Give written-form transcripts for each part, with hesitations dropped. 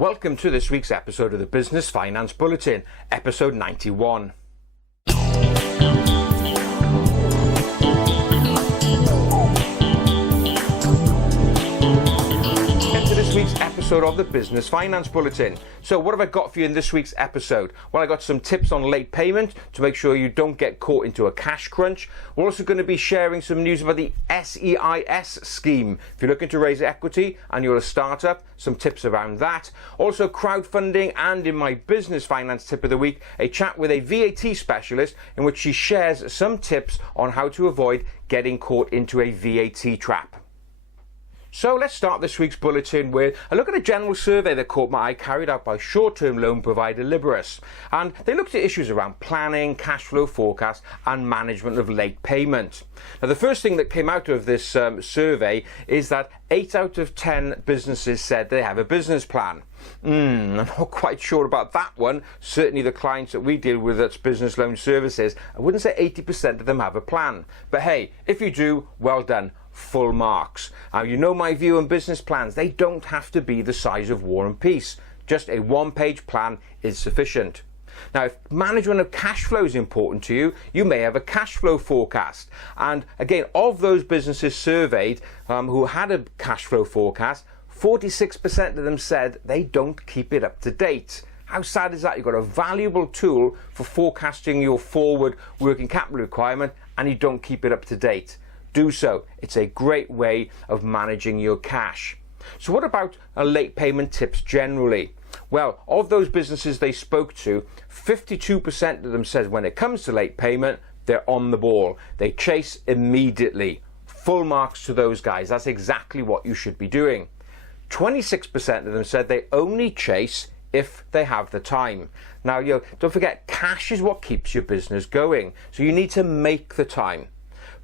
Welcome to this week's episode of the Business Finance Bulletin, episode 91. This week's episode of the Business Finance Bulletin. So what have I got for you in this week's episode? Well, I got some tips on late payment to make sure you don't get caught into a cash crunch. We're also going to be sharing some news about the SEIS scheme. If you're looking to raise equity and you're a startup, some tips around that. Also crowdfunding, and in my business finance tip of the week, a chat with a VAT specialist in which she shares some tips on how to avoid getting caught into a VAT trap. So let's start this week's bulletin with a look at a general survey that caught my eye carried out by short-term loan provider Liberis. And they looked at issues around planning, cash flow forecast and management of late payment. Now the first thing that came out of this survey is that 8 out of 10 businesses said they have a business plan. I'm not quite sure about that one. Certainly the clients that we deal with at Business Loan Services, I wouldn't say 80% of them have a plan. But hey, if you do, well done. Full marks. You know my view on business plans. They don't have to be the size of War and Peace. Just a one-page plan is sufficient. Now, if management of cash flow is important to you, you may have a cash flow forecast. And again, of those businesses surveyed who had a cash flow forecast, 46% of them said they don't keep it up to date. How sad is that? You've got a valuable tool for forecasting your forward working capital requirement and you don't keep it up to date. Do so. It's a great way of managing your cash. So what about late payment tips generally? Well, of those businesses they spoke to, 52% of them said when it comes to late payment, they're on the ball. They chase immediately. Full marks to those guys. That's exactly what you should be doing. 26% of them said they only chase if they have the time. Now, don't forget, cash is what keeps your business going. So you need to make the time.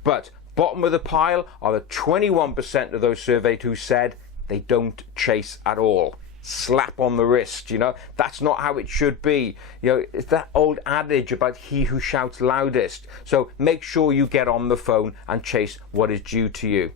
But bottom of the pile are the 21% of those surveyed who said they don't chase at all. Slap on the wrist, that's not how it should be. It's that old adage about he who shouts loudest. So make sure you get on the phone and chase what is due to you.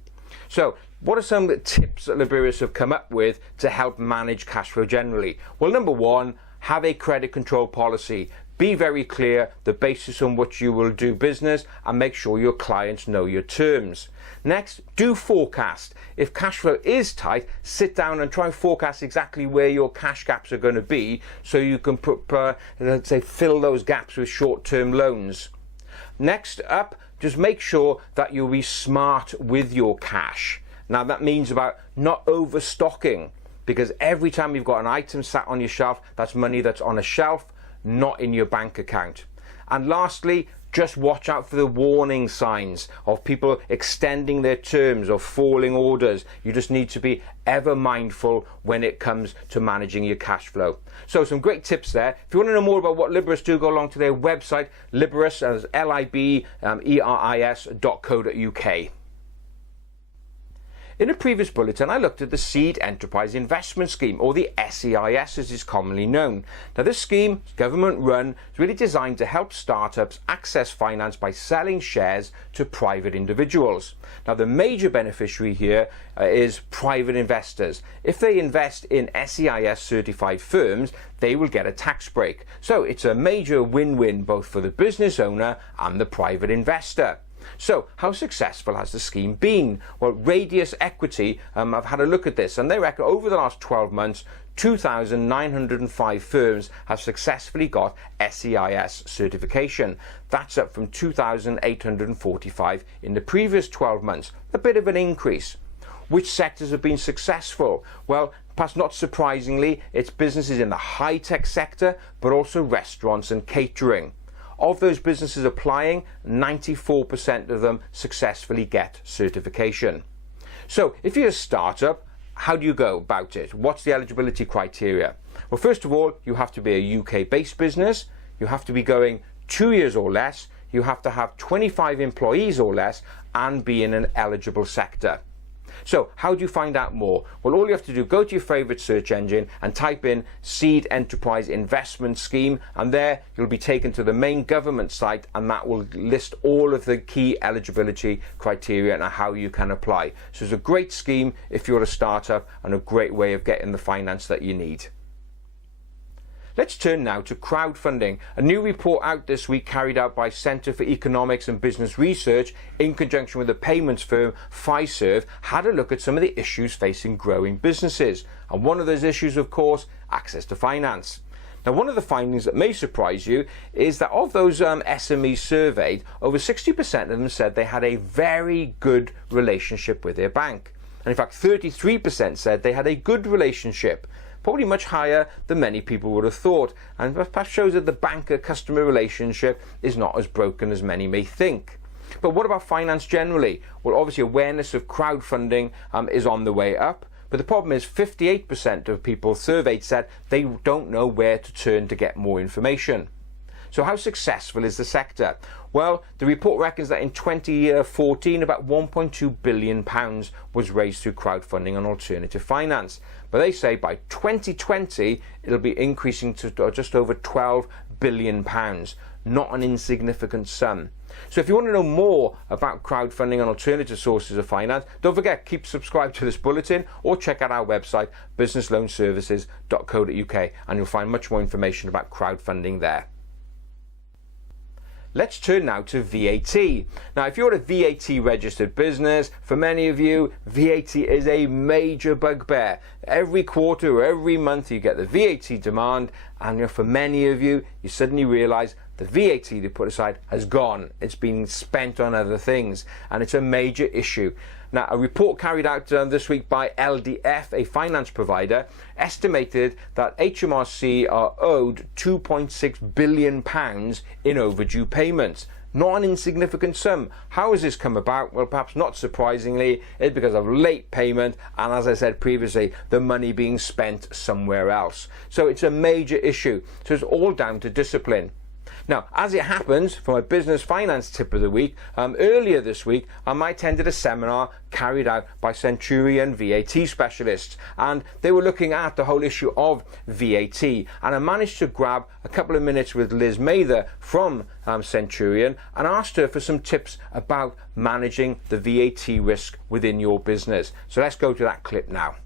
So what are some of the tips that Liberis have come up with to help manage cash flow generally? Well, number one, have a credit control policy. Be very clear the basis on which you will do business and make sure your clients know your terms. Next, do forecast. If cash flow is tight, sit down and try and forecast exactly where your cash gaps are going to be so you can fill those gaps with short-term loans. Next up, just make sure that you'll be smart with your cash. Now that means about not overstocking, because every time you've got an item sat on your shelf, that's money that's on a shelf, not in your bank account. And lastly, just watch out for the warning signs of people extending their terms or falling orders. You just need to be ever mindful when it comes to managing your cash flow. So some great tips there. If you want to know more about what Liberis do, go along to their website, Liberis, as Liberis.co.uk. In a previous bulletin, I looked at the Seed Enterprise Investment Scheme, or the SEIS as is commonly known. Now this scheme, government-run, is really designed to help startups access finance by selling shares to private individuals. Now the major beneficiary here is private investors. If they invest in SEIS certified firms, they will get a tax break. So it's a major win-win both for the business owner and the private investor. So how successful has the scheme been? Well, Radius Equity have had a look at this, and they reckon over the last 12 months 2,905 firms have successfully got SEIS certification. That's up from 2,845 in the previous 12 months, a bit of an increase. Which sectors have been successful? Well, perhaps not surprisingly, it's businesses in the high-tech sector, but also restaurants and catering. Of those businesses applying, 94% of them successfully get certification. So if you're a startup, how do you go about it? What's the eligibility criteria? Well, first of all, you have to be a UK-based business, you have to be going 2 years or less, you have to have 25 employees or less, and be in an eligible sector. So how do you find out more? Well, all you have to do, go to your favorite search engine and type in Seed Enterprise Investment Scheme, and there you'll be taken to the main government site, and that will list all of the key eligibility criteria and how you can apply. So it's a great scheme if you're a startup and a great way of getting the finance that you need. Let's turn now to crowdfunding. A new report out this week carried out by Centre for Economics and Business Research in conjunction with the payments firm Fiserv had a look at some of the issues facing growing businesses. And one of those issues, of course, access to finance. Now, one of the findings that may surprise you is that of those SMEs surveyed, over 60% of them said they had a very good relationship with their bank. And in fact, 33% said they had a good relationship, probably much higher than many people would have thought, and perhaps shows that the banker-customer relationship is not as broken as many may think. But what about finance generally? Well, obviously awareness of crowdfunding is on the way up. But the problem is 58% of people surveyed said they don't know where to turn to get more information. So how successful is the sector? Well, the report reckons that in 2014 about £1.2 billion was raised through crowdfunding and alternative finance. But they say by 2020 it'll be increasing to just over £12 billion. Not an insignificant sum. So if you want to know more about crowdfunding and alternative sources of finance, don't forget, keep subscribed to this bulletin or check out our website businessloanservices.co.uk and you'll find much more information about crowdfunding there. Let's turn now to VAT. Now, if you're a VAT registered business, for many of you, VAT is a major bugbear. Every quarter or every month you get the VAT demand, and for many of you, you suddenly realize the VAT you put aside has gone. It's been spent on other things, and it's a major issue. Now, a report carried out this week by LDF, a finance provider, estimated that HMRC are owed £2.6 billion in overdue payments. Not an insignificant sum. How has this come about? Well, perhaps not surprisingly, it's because of late payment and, as I said previously, the money being spent somewhere else. So it's a major issue. So it's all down to discipline. Now, as it happens, for my business finance tip of the week, earlier this week, I attended a seminar carried out by Centurion VAT specialists, and they were looking at the whole issue of VAT. And I managed to grab a couple of minutes with Liz Maher from Centurion and asked her for some tips about managing the VAT risk within your business. So let's go to that clip now.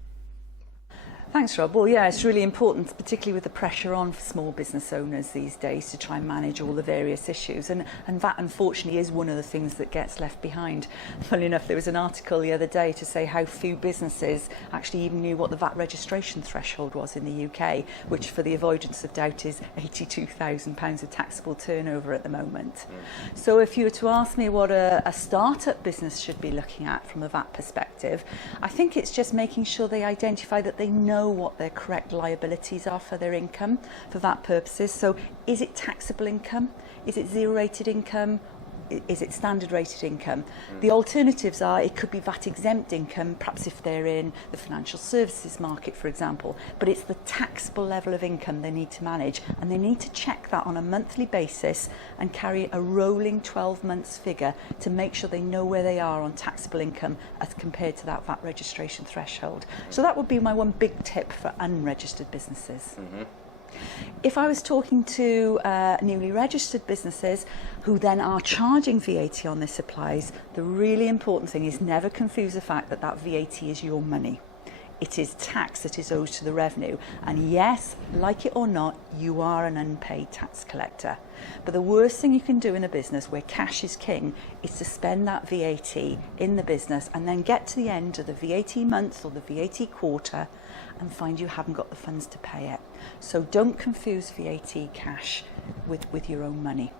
Thanks, Rob. Well, yeah, it's really important, particularly with the pressure on for small business owners these days to try and manage all the various issues. And that, unfortunately, is one of the things that gets left behind. Funnily enough, there was an article the other day to say how few businesses actually even knew what the VAT registration threshold was in the UK, which, for the avoidance of doubt, is £82,000 of taxable turnover at the moment. So if you were to ask me what a start-up business should be looking at from a VAT perspective, I think it's just making sure they identify that they know what their correct liabilities are for their income for VAT purposes. So is it taxable income? Is it zero rated income? Is it standard rated income? The alternatives are it could be VAT exempt income, perhaps if they're in the financial services market, for example, but it's the taxable level of income they need to manage, and they need to check that on a monthly basis and carry a rolling 12 months figure to make sure they know where they are on taxable income as compared to that VAT registration threshold. So that would be my one big tip for unregistered businesses. If I was talking to newly registered businesses who then are charging VAT on their supplies, the really important thing is never confuse the fact that that VAT is your money. It is tax that is owed to the revenue. And yes, like it or not, you are an unpaid tax collector. But the worst thing you can do in a business where cash is king is to spend that VAT in the business and then get to the end of the VAT month or the VAT quarter and find you haven't got the funds to pay it. So don't confuse VAT cash with your own money.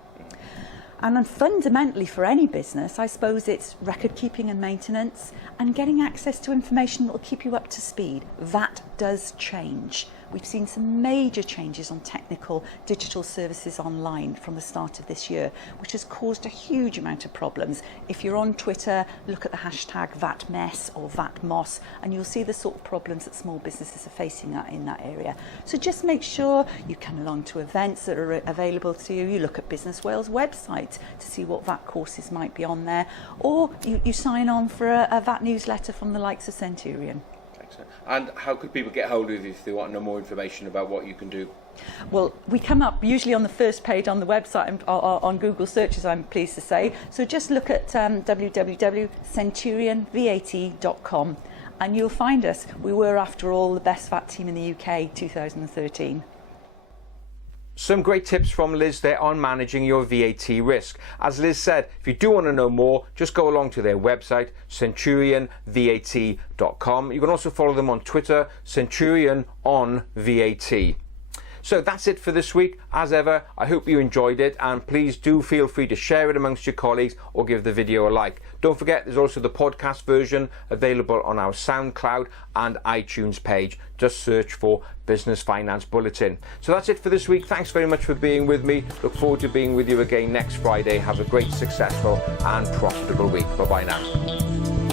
And then fundamentally for any business, I suppose it's record keeping and maintenance and getting access to information that will keep you up to speed. That does change. We've seen some major changes on technical digital services online from the start of this year, which has caused a huge amount of problems. If you're on Twitter, look at the hashtag VATMess or VATMOS, and you'll see the sort of problems that small businesses are facing in that area. So just make sure you come along to events that are available to you. You look at Business Wales website to see what VAT courses might be on there, or you sign on for a VAT newsletter from the likes of Centurion. And how could people get hold of you if they want to know more information about what you can do? Well, we come up usually on the first page on the website and on Google searches, I'm pleased to say. So just look at www.centurionvat.com and you'll find us. We were, after all, the best VAT team in the UK 2013. Some great tips from Liz there on managing your VAT risk. As Liz said, if you do want to know more, just go along to their website, centurionvat.com. You can also follow them on Twitter, Centurion on VAT. So that's it for this week. As ever, I hope you enjoyed it, and please do feel free to share it amongst your colleagues or give the video a like. Don't forget, there's also the podcast version available on our SoundCloud and iTunes page. Just search for Business Finance Bulletin. So that's it for this week. Thanks very much for being with me. Look forward to being with you again next Friday. Have a great, successful and profitable week. Bye-bye now.